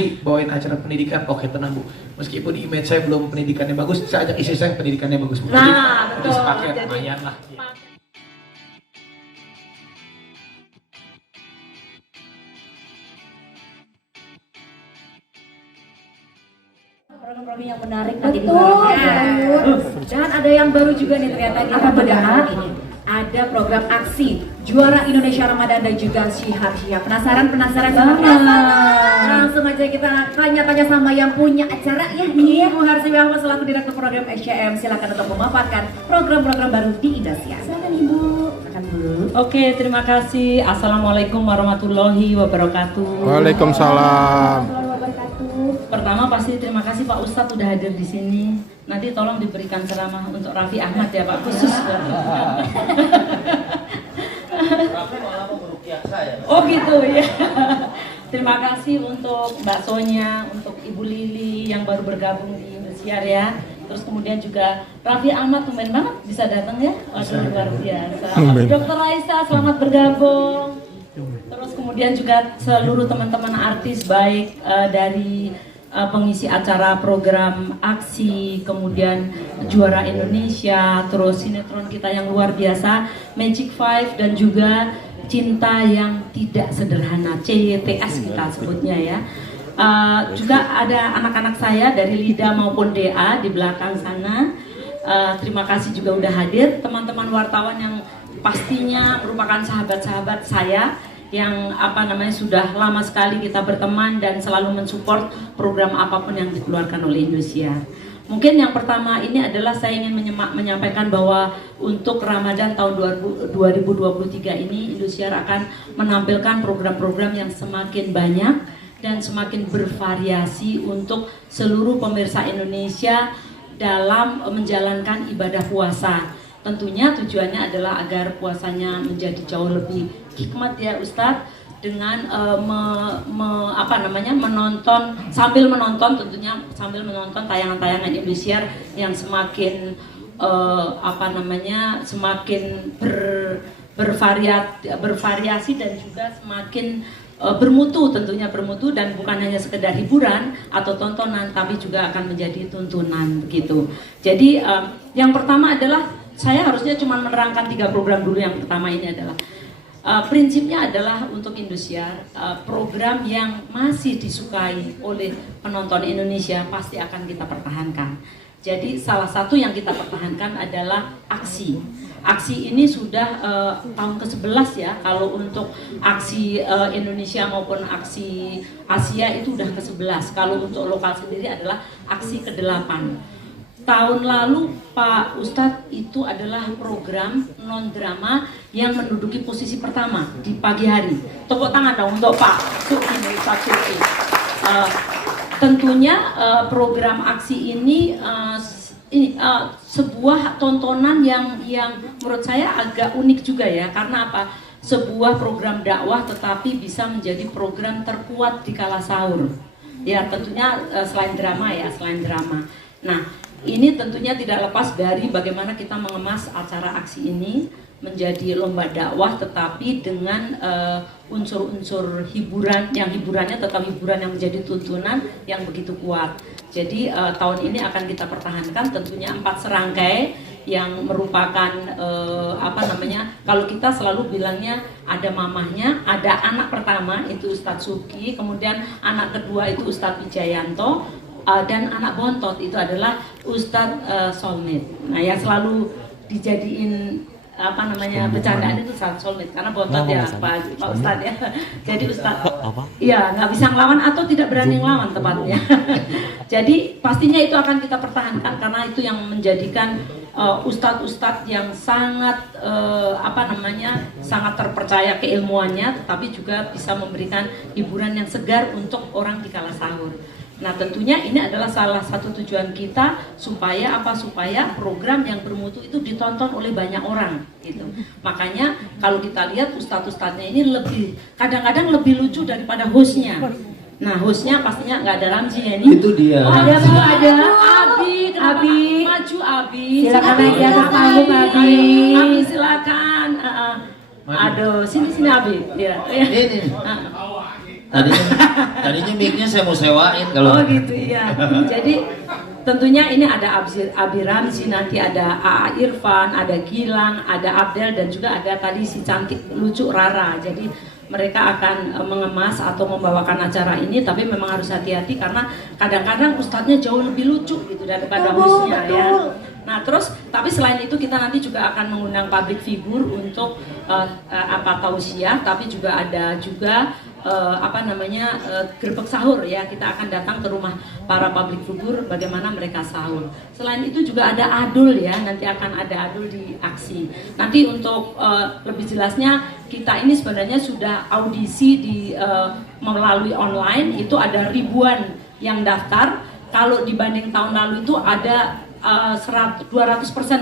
Bi bawain acara pendidikan, oke tenang Bu. Meskipun image saya belum pendidikannya bagus, saya ajak istri saya pendidikannya bagus Bu. Nah, betul. Sepaket lumayan lah. Program-program yang menarik nanti di dalamnya. Dan ada yang baru juga nih ternyata di Ramadan ini. Ada program aksi Juara Indonesia Ramadan dan juga Syihab. Penasaran banget? Langsung aja kita tanya-tanya sama yang punya acara ya. Ibu Harsiwi Ahmad selaku Direktur Program SCM. Silakan untuk memaparkan program-program baru di Indosiar. Silakan Ibu. Silakan dulu. Oke, terima kasih. Assalamualaikum warahmatullahi wabarakatuh. Waalaikumsalam. Pertama pasti terima kasih Pak Ustadz udah hadir di sini. Nanti tolong diberikan ceramah untuk Raffi Ahmad ya Pak, khusus buat Oh gitu ya. Terima kasih untuk Mbak Sonya, untuk Ibu Lili yang baru bergabung di Indosiar ya. Terus kemudian juga Raffi Ahmad tumben banget bisa datang ya. Waduh luar biasa. Dr. Raisa selamat bergabung. Terus kemudian juga seluruh teman-teman artis baik dari pengisi acara program aksi, kemudian Juara Indonesia, terus sinetron kita yang luar biasa, Magic Five dan juga Cinta yang Tidak Sederhana, CYTS kita sebutnya ya. Juga ada anak-anak saya dari LIDA maupun DA di belakang sana. Terima kasih juga udah hadir, teman-teman wartawan yang pastinya merupakan sahabat-sahabat saya yang sudah lama sekali kita berteman dan selalu mensupport program apapun yang dikeluarkan oleh Indosiar. Mungkin yang pertama ini adalah saya ingin menyampaikan bahwa untuk Ramadan tahun 2023 ini Indosiar akan menampilkan program-program yang semakin banyak dan semakin bervariasi untuk seluruh pemirsa Indonesia dalam menjalankan ibadah puasa. Tentunya tujuannya adalah agar puasanya menjadi jauh lebih hikmat ya Ustadz, dengan menonton sambil menonton tayangan-tayangan Indosiar yang semakin semakin bervariasi dan juga semakin bermutu, tentunya bermutu dan bukan hanya sekedar hiburan atau tontonan tapi juga akan menjadi tuntunan begitu. Jadi yang pertama adalah saya harusnya cuma menerangkan 3 program dulu. Yang pertama ini adalah prinsipnya adalah untuk Indosiar, program yang masih disukai oleh penonton Indonesia pasti akan kita pertahankan. Jadi salah satu yang kita pertahankan adalah aksi. Aksi ini sudah tahun ke-11 ya. Kalau untuk aksi Indonesia maupun aksi Asia itu udah ke-11. Kalau untuk lokal sendiri adalah aksi ke-8. Tahun lalu Pak Ustadz itu adalah program non drama yang menduduki posisi pertama di pagi hari. Tepuk tangan dong untuk Pak Suki, Ustadz Suki. Tentunya program aksi ini sebuah tontonan yang menurut saya agak unik juga ya. Karena apa? Sebuah program dakwah tetapi bisa menjadi program terkuat di kala sahur. Ya tentunya selain drama. Nah, ini tentunya tidak lepas dari bagaimana kita mengemas acara aksi ini menjadi lomba dakwah tetapi dengan unsur-unsur hiburan, yang hiburannya tetap hiburan yang menjadi tuntunan yang begitu kuat. Jadi tahun ini akan kita pertahankan tentunya 4 serangkai yang merupakan kalau kita selalu bilangnya ada mamahnya, ada anak pertama itu Ustadz Suki, kemudian anak kedua itu Ustadz Wijayanto, dan anak bontot itu adalah Ustadz Solmed. Nah yang selalu dijadiin bercandaan itu Ustadz Solmed karena bontot ya Pak Ustadz ya. Jadi Ustadz iya nggak bisa ngelawan atau tidak berani ngelawan tepatnya. Jadi pastinya itu akan kita pertahankan karena itu yang menjadikan ustadz-ustadz yang sangat sangat terpercaya keilmuannya, tetapi juga bisa memberikan hiburan yang segar untuk orang di kala sahur. Nah tentunya ini adalah salah satu tujuan kita supaya program yang bermutu itu ditonton oleh banyak orang gitu. Makanya kalau kita lihat ustadz-ustadznya ini kadang-kadang lebih lucu daripada hostnya. Nah hostnya pastinya nggak ada Ramzi ya ini. Itu dia. Ada Abi. Maju Abi. Silakan naik di atas panggung Abi. Abi silakan. Aduh sini Abi. Ya. Tadinya mic-nya saya mau sewain kalau. Oh gitu ya. Jadi tentunya ini ada Abi Ramzi, nanti ada AA Irfan, ada Gilang, ada Abdel, dan juga ada tadi si cantik lucu Rara. Jadi mereka akan mengemas atau membawakan acara ini, tapi memang harus hati-hati karena kadang-kadang ustadznya jauh lebih lucu gitu daripada hostnya ya. Nah terus, tapi selain itu kita nanti juga akan mengundang public figure untuk tausiah, tapi juga ada juga gerbek sahur ya. Kita akan datang ke rumah para public figure bagaimana mereka sahur. Selain itu juga ada adul ya, nanti akan ada adul di aksi. Nanti untuk lebih jelasnya, kita ini sebenarnya sudah audisi melalui online, itu ada ribuan yang daftar. Kalau dibanding tahun lalu itu ada 200%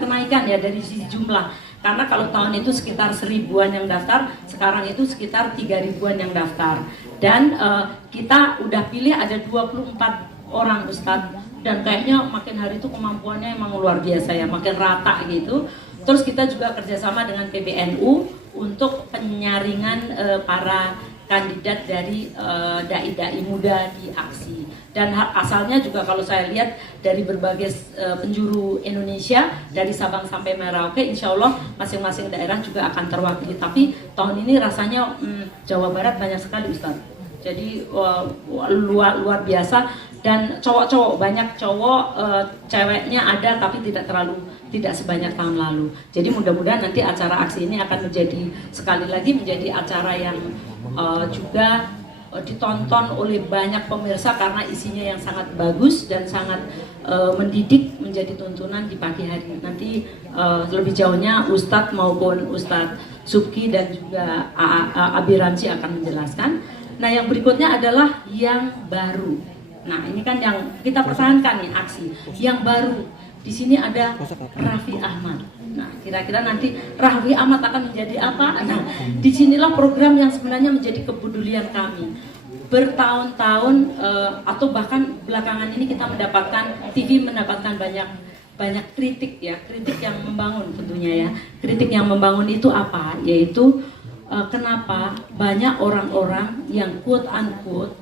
kenaikan ya dari sisi jumlah. Karena kalau tahun itu sekitar 1000-an yang daftar, sekarang itu sekitar 3000-an yang daftar. Dan kita udah pilih ada 24 orang Ustadz, dan kayaknya makin hari itu kemampuannya emang luar biasa ya, makin rata gitu. Terus kita juga kerjasama dengan PBNU untuk penyaringan para kandidat dari dai-dai muda di aksi. Dan asalnya juga kalau saya lihat dari berbagai penjuru Indonesia, dari Sabang sampai Merauke, insya Allah masing-masing daerah juga akan terwakili. Tapi tahun ini rasanya Jawa Barat banyak sekali Ustaz. Jadi luar biasa, dan cowok-cowok banyak, ceweknya ada tapi tidak sebanyak tahun lalu. Jadi mudah-mudahan nanti acara aksi ini akan sekali lagi menjadi acara yang juga ditonton oleh banyak pemirsa karena isinya yang sangat bagus dan sangat mendidik, menjadi tuntunan di pagi hari. Nanti lebih jauhnya Ustadz maupun Ustadz Subki dan juga Abi Ramzi akan menjelaskan. Nah yang berikutnya adalah yang baru. Nah ini kan yang kita pertahankan nih aksi. Yang baru di sini ada Raffi Ahmad. Nah, kira-kira nanti Raffi Ahmad akan menjadi apa? Nah, disinilah program yang sebenarnya menjadi kepedulian kami. Bertahun-tahun atau bahkan belakangan ini kita mendapatkan, TV mendapatkan banyak kritik ya, kritik yang membangun tentunya ya. Kritik yang membangun itu apa? Yaitu kenapa banyak orang-orang yang quote unquote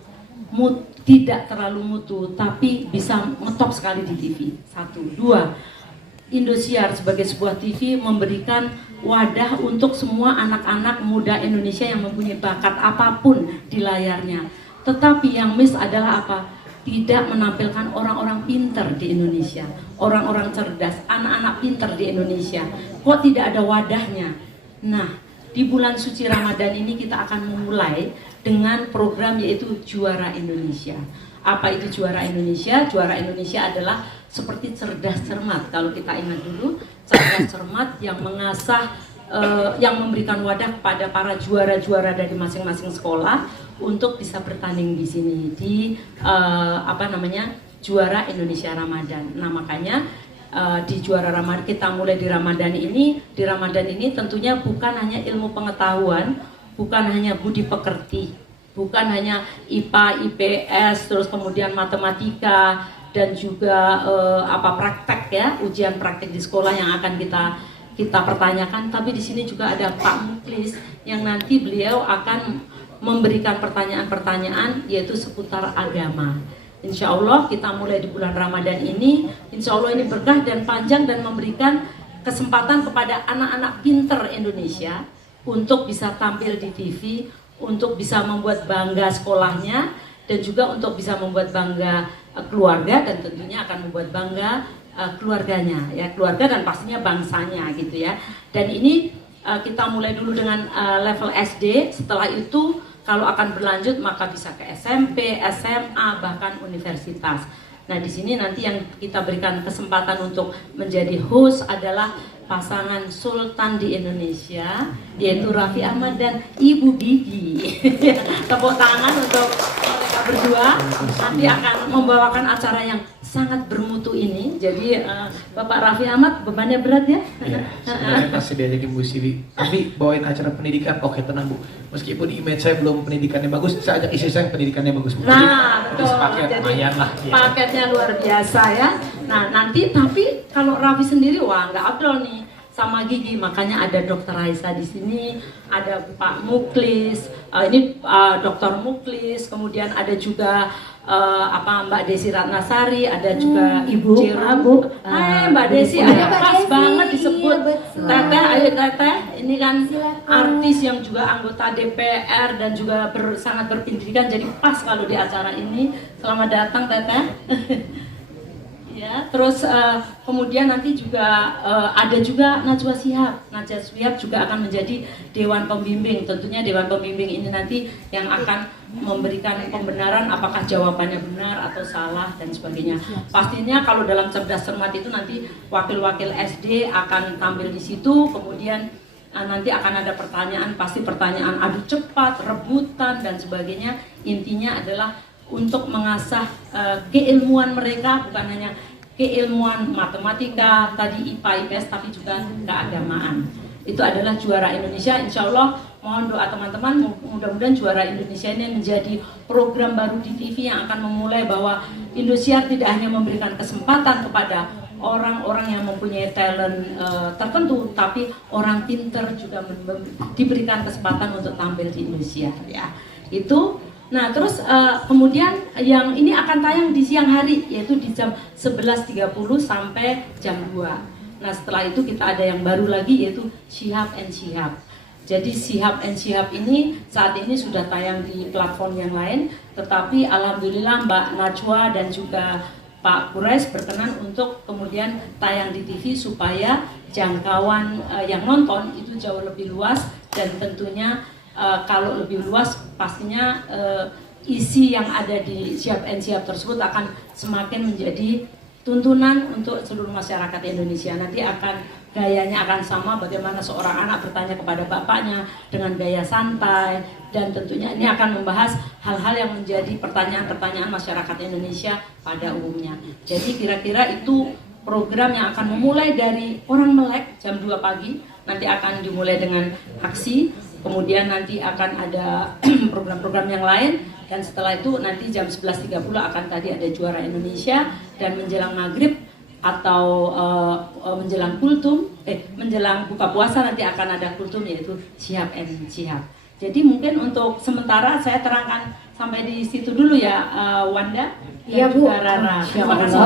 tidak terlalu mutu tapi bisa ngetop sekali di TV. 1, 2. Indosiar sebagai sebuah TV memberikan wadah untuk semua anak-anak muda Indonesia yang mempunyai bakat apapun di layarnya. Tetapi yang miss adalah apa? Tidak menampilkan orang-orang pinter di Indonesia, orang-orang cerdas, anak-anak pinter di Indonesia. Kok tidak ada wadahnya? Nah, di bulan suci Ramadan ini kita akan memulai dengan program yaitu Juara Indonesia. Apa itu Juara Indonesia? Juara Indonesia adalah seperti cerdas cermat. Kalau kita ingat dulu, cerdas cermat yang mengasah, yang memberikan wadah kepada para juara-juara dari masing-masing sekolah untuk bisa bertanding di sini di Juara Indonesia Ramadan. Nah makanya di Juara Ramadan kita mulai di Ramadan ini. Di Ramadan ini tentunya bukan hanya ilmu pengetahuan, bukan hanya budi pekerti, bukan hanya IPA, IPS, terus kemudian matematika, dan juga praktek ya, ujian praktek di sekolah yang akan kita pertanyakan. Tapi di sini juga ada Pak Muklis yang nanti beliau akan memberikan pertanyaan-pertanyaan yaitu seputar agama. Insya Allah kita mulai di bulan Ramadan ini, insya Allah ini berkah dan panjang dan memberikan kesempatan kepada anak-anak pinter Indonesia untuk bisa tampil di TV, untuk bisa membuat bangga sekolahnya, dan juga untuk bisa membuat bangga keluarga, dan tentunya akan membuat bangga keluarganya ya, keluarga dan pastinya bangsanya gitu ya. Dan ini kita mulai dulu dengan level SD, setelah itu kalau akan berlanjut maka bisa ke SMP, SMA, bahkan universitas. Nah di sini nanti yang kita berikan kesempatan untuk menjadi host adalah pasangan sultan di Indonesia, yaitu Raffi Ahmad dan Ibu Bibi. Tepuk tangan untuk mereka berdua. Nanti akan membawakan acara yang sangat bermutu ini. Jadi Bapak Raffi Ahmad bebannya berat ya? Iya, sebenarnya pasti diajakin Bu Siwi. Tapi bawain acara pendidikan, oke tenang Bu. Meskipun image saya belum pendidikannya bagus, saya ajak istri saya pendidikannya bagus Bu. Nah betul. Paket lumayan lah. Ya. Paketnya luar biasa ya. Nah nanti tapi kalau Raffi sendiri wah nggak abdol nih. sama gigi, makanya ada Dokter Raisa di sini, ada Pak Muklis, ini Dokter Muklis, kemudian ada juga Mbak Desi Ratnasari, ada juga Ibu Ciru. Mbak Desi, ada pas banget disebut. Iya, betul. Teteh, ayo Teteh, ini kan Silakan. artis yang juga anggota DPR dan juga sangat berpendidikan, jadi pas kalau di acara ini. Selamat datang Teteh. Ya, terus kemudian nanti juga ada juga Najwa Shihab. Najwa Shihab juga akan menjadi Dewan Pembimbing. Tentunya Dewan Pembimbing ini nanti yang akan memberikan pembenaran apakah jawabannya benar atau salah dan sebagainya. Pastinya kalau dalam cerdas cermat itu nanti wakil-wakil SD akan tampil di situ. Kemudian nanti akan ada pertanyaan, pasti pertanyaan adu cepat, rebutan dan sebagainya. Intinya adalah untuk mengasah keilmuan mereka, bukan hanya keilmuan matematika, tadi IPA, IPS, tapi juga keagamaan. Itu adalah juara Indonesia. Insya Allah mohon doa teman-teman, mudah-mudahan juara Indonesia ini menjadi program baru di TV yang akan memulai bahwa Indosiar tidak hanya memberikan kesempatan kepada orang-orang yang mempunyai talent tertentu, tapi orang pinter juga diberikan kesempatan untuk tampil di Indosiar. Ya, itu. Nah, terus kemudian yang ini akan tayang di siang hari, yaitu di jam 11.30 sampai jam 2. Nah, setelah itu kita ada yang baru lagi, yaitu Shihab and Shihab. Jadi Shihab and Shihab ini saat ini sudah tayang di platform yang lain, tetapi alhamdulillah Mbak Najwa dan juga Pak Kures berkenan untuk kemudian tayang di TV supaya jangkauan yang nonton itu jauh lebih luas, dan tentunya kalau lebih luas pastinya isi yang ada di Shihab and Shihab tersebut akan semakin menjadi tuntunan untuk seluruh masyarakat Indonesia. Nanti gayanya akan sama, bagaimana seorang anak bertanya kepada bapaknya dengan gaya santai, dan tentunya ini akan membahas hal-hal yang menjadi pertanyaan-pertanyaan masyarakat Indonesia pada umumnya. Jadi kira-kira itu program yang akan memulai dari orang melek jam 2 pagi, nanti akan dimulai dengan aksi, kemudian nanti akan ada program-program yang lain, dan setelah itu nanti jam 11.30 akan tadi ada juara Indonesia, dan menjelang maghrib atau menjelang kultum, menjelang buka puasa nanti akan ada kultum, yaitu Shihab and Shihab. Jadi mungkin untuk sementara saya terangkan sampai di situ dulu ya, Wanda. Iya, dan Bu. juga Rara. Siap. Terima kasih.